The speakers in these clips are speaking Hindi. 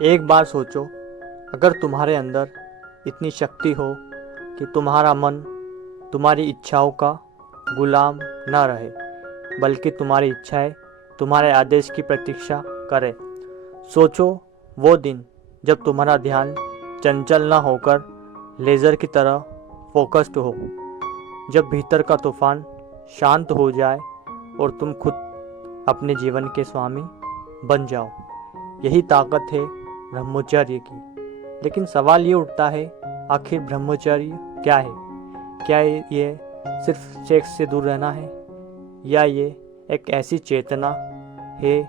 एक बार सोचो, अगर तुम्हारे अंदर इतनी शक्ति हो कि तुम्हारा मन तुम्हारी इच्छाओं का गुलाम न रहे, बल्कि तुम्हारी इच्छाएं तुम्हारे आदेश की प्रतीक्षा करें। सोचो वो दिन जब तुम्हारा ध्यान चंचल न होकर लेज़र की तरह फोकस्ड हो, जब भीतर का तूफान शांत हो जाए और तुम खुद अपने जीवन के स्वामी बन जाओ। यही ताकत है ब्रह्मचर्य की। लेकिन सवाल ये उठता है, आखिर ब्रह्मचर्य क्या है? क्या ये सिर्फ सेक्स से दूर रहना है, या ये एक ऐसी चेतना है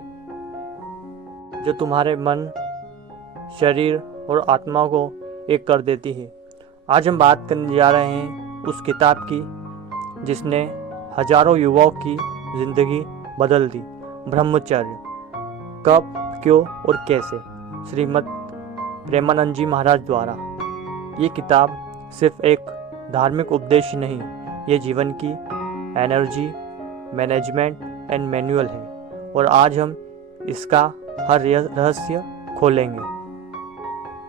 जो तुम्हारे मन, शरीर और आत्मा को एक कर देती है? आज हम बात करने जा रहे हैं उस किताब की जिसने हजारों युवाओं की जिंदगी बदल दी, ब्रह्मचर्य। कब, क्यों और कैसे? श्रीमद् प्रेमानंद जी महाराज द्वारा। ये किताब सिर्फ एक धार्मिक उपदेश नहीं, ये जीवन की एनर्जी मैनेजमेंट एंड मैनुअल है, और आज हम इसका हर रहस्य खोलेंगे।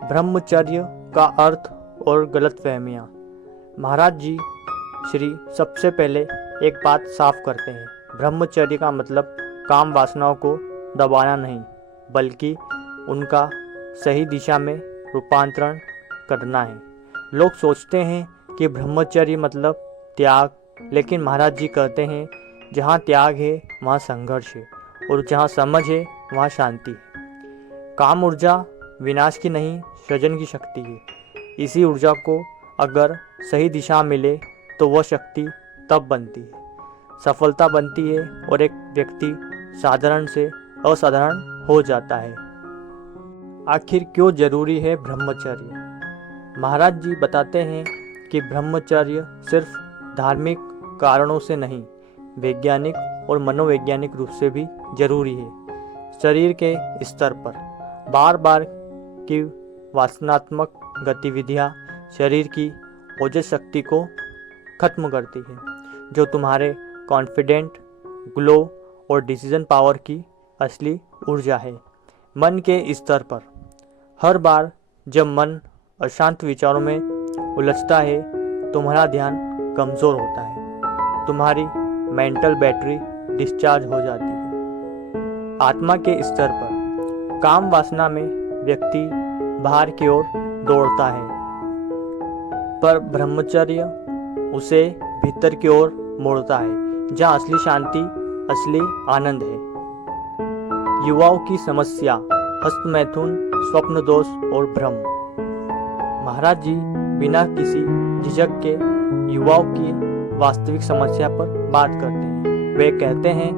ब्रह्मचर्य का अर्थ और गलतफहमियाँ। महाराज जी श्री सबसे पहले एक बात साफ करते हैं, ब्रह्मचर्य का मतलब काम वासनाओं को दबाना नहीं, बल्कि उनका सही दिशा में रूपांतरण करना है। लोग सोचते हैं कि ब्रह्मचर्य मतलब त्याग, लेकिन महाराज जी कहते हैं जहाँ त्याग है वहाँ संघर्ष है, और जहाँ समझ है वहाँ शांति है। काम ऊर्जा विनाश की नहीं, सृजन की शक्ति है। इसी ऊर्जा को अगर सही दिशा मिले तो वह शक्ति तब बनती है, सफलता बनती है, और एक व्यक्ति साधारण से असाधारण हो जाता है। आखिर क्यों जरूरी है ब्रह्मचर्य? महाराज जी बताते हैं कि ब्रह्मचर्य सिर्फ धार्मिक कारणों से नहीं, वैज्ञानिक और मनोवैज्ञानिक रूप से भी जरूरी है। शरीर के स्तर पर बार बार की वासनात्मक गतिविधियां शरीर की ओजस शक्ति को खत्म करती है, जो तुम्हारे कॉन्फिडेंट, ग्लो और डिसीजन पावर की असली ऊर्जा है। मन के स्तर पर हर बार जब मन अशांत विचारों में उलझता है, तुम्हारा ध्यान कमज़ोर होता है, तुम्हारी मेंटल बैटरी डिस्चार्ज हो जाती है। आत्मा के स्तर पर काम वासना में व्यक्ति बाहर की ओर दौड़ता है, पर ब्रह्मचर्य उसे भीतर की ओर मोड़ता है, जहाँ असली शांति, असली आनंद है। युवाओं की समस्या, हस्तमैथुन, स्वप्न दोष और भ्रम। महाराज जी बिना किसी झिझक के युवाओं की वास्तविक समस्या पर बात करते हैं। वे कहते हैं,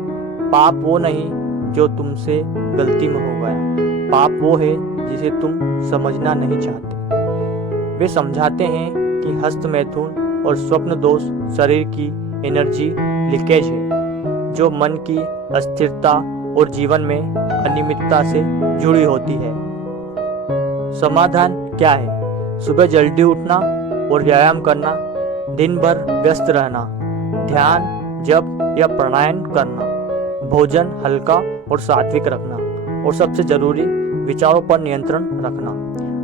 पाप वो नहीं जो तुमसे गलती में हो गया, पाप वो है जिसे तुम समझना नहीं चाहते। वे समझाते हैं कि हस्तमैथुन और स्वप्न दोष शरीर की एनर्जी लीकेज है, जो मन की अस्थिरता और जीवन में अनियमितता से जुड़ी होती है। समाधान क्या है? सुबह जल्दी उठना और व्यायाम करना, दिन भर व्यस्त रहना, ध्यान, जप या प्राणायाम करना, भोजन हल्का और सात्विक रखना, और सबसे जरूरी विचारों पर नियंत्रण रखना।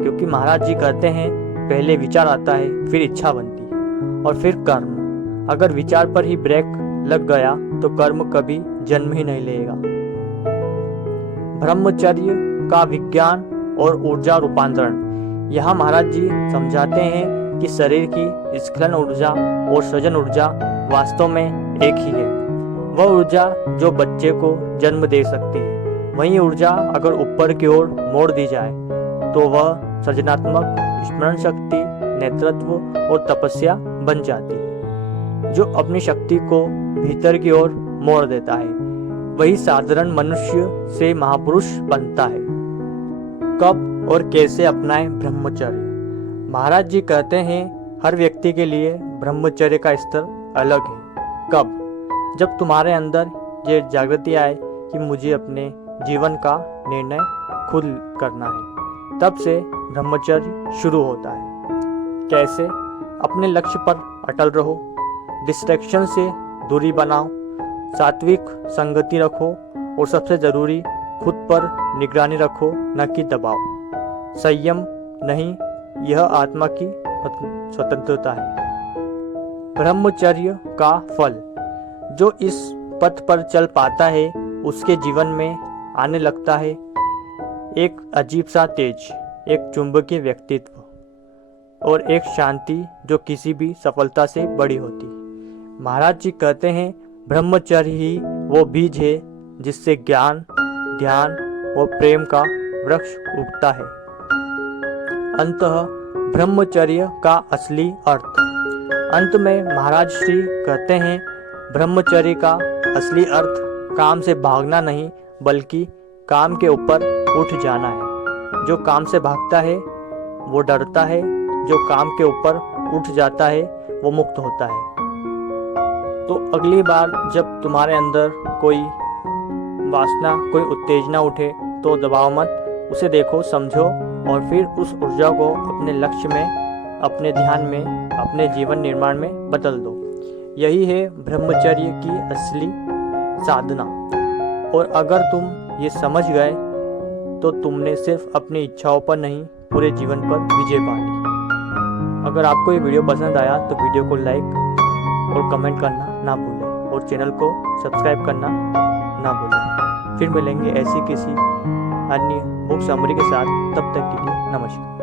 क्योंकि महाराज जी कहते हैं, पहले विचार आता है, फिर इच्छा बनती है, और फिर कर्म। अगर विचार पर ही ब्रेक लग गया तो कर्म कभी जन्म ही नहीं लेगा। ब्रह्मचर्य का विज्ञान और ऊर्जा रूपांतरण। यहाँ महाराज जी समझाते हैं कि शरीर की स्खलन ऊर्जा और सृजन ऊर्जा वास्तव में एक ही है। वह ऊर्जा जो बच्चे को जन्म दे सकती है, वही ऊर्जा अगर ऊपर की ओर मोड़ दी जाए तो वह सृजनात्मक, स्मरण शक्ति, नेतृत्व और तपस्या बन जाती है। जो अपनी शक्ति को भीतर की ओर मोड़ देता है, वही साधारण मनुष्य से महापुरुष बनता है। कब और कैसे अपनाएं ब्रह्मचर्य? महाराज जी कहते हैं, हर व्यक्ति के लिए ब्रह्मचर्य का स्तर अलग है। कब? जब तुम्हारे अंदर ये जागृति आए कि मुझे अपने जीवन का निर्णय खुद करना है, तब से ब्रह्मचर्य शुरू होता है। कैसे? अपने लक्ष्य पर अटल रहो, डिस्ट्रैक्शन से दूरी बनाओ, सात्विक संगति रखो, और सबसे जरूरी खुद पर निगरानी रखो, न कि दबाव। संयम नहीं, यह आत्मा की स्वतंत्रता है। ब्रह्मचर्य का फल। जो इस पथ पर चल पाता है उसके जीवन में आने लगता है एक अजीब सा तेज, एक चुंबकीय व्यक्तित्व और एक शांति जो किसी भी सफलता से बड़ी होती। महाराज जी कहते हैं ब्रह्मचर्य ही वो बीज है जिससे ज्ञान, ध्यान और प्रेम का वृक्ष उगता है। अंततः ब्रह्मचर्य का असली अर्थ। अंत में महाराज श्री कहते हैं ब्रह्मचर्य का असली अर्थ काम से भागना नहीं बल्कि काम के ऊपर उठ जाना है। जो काम से भागता है वो डरता है, जो काम के ऊपर उठ जाता है वो मुक्त होता है। तो अगली बार जब तुम्हारे अंदर कोई वासना, कोई उत्तेजना उठे तो दबाव मत, उसे देखो, समझो और फिर उस ऊर्जा को अपने लक्ष्य में, अपने ध्यान में, अपने जीवन निर्माण में बदल दो। यही है ब्रह्मचर्य की असली साधना। और अगर तुम ये समझ गए तो तुमने सिर्फ अपनी इच्छाओं पर नहीं, पूरे जीवन पर विजय पा ली। अगर आपको ये वीडियो पसंद आया तो वीडियो को लाइक और कमेंट करना ना भूलें और चैनल को सब्सक्राइब करना ना भूलें। फिर मिलेंगे ऐसी किसी अन्य बुक समरी के साथ। तब तक के लिए नमस्कार।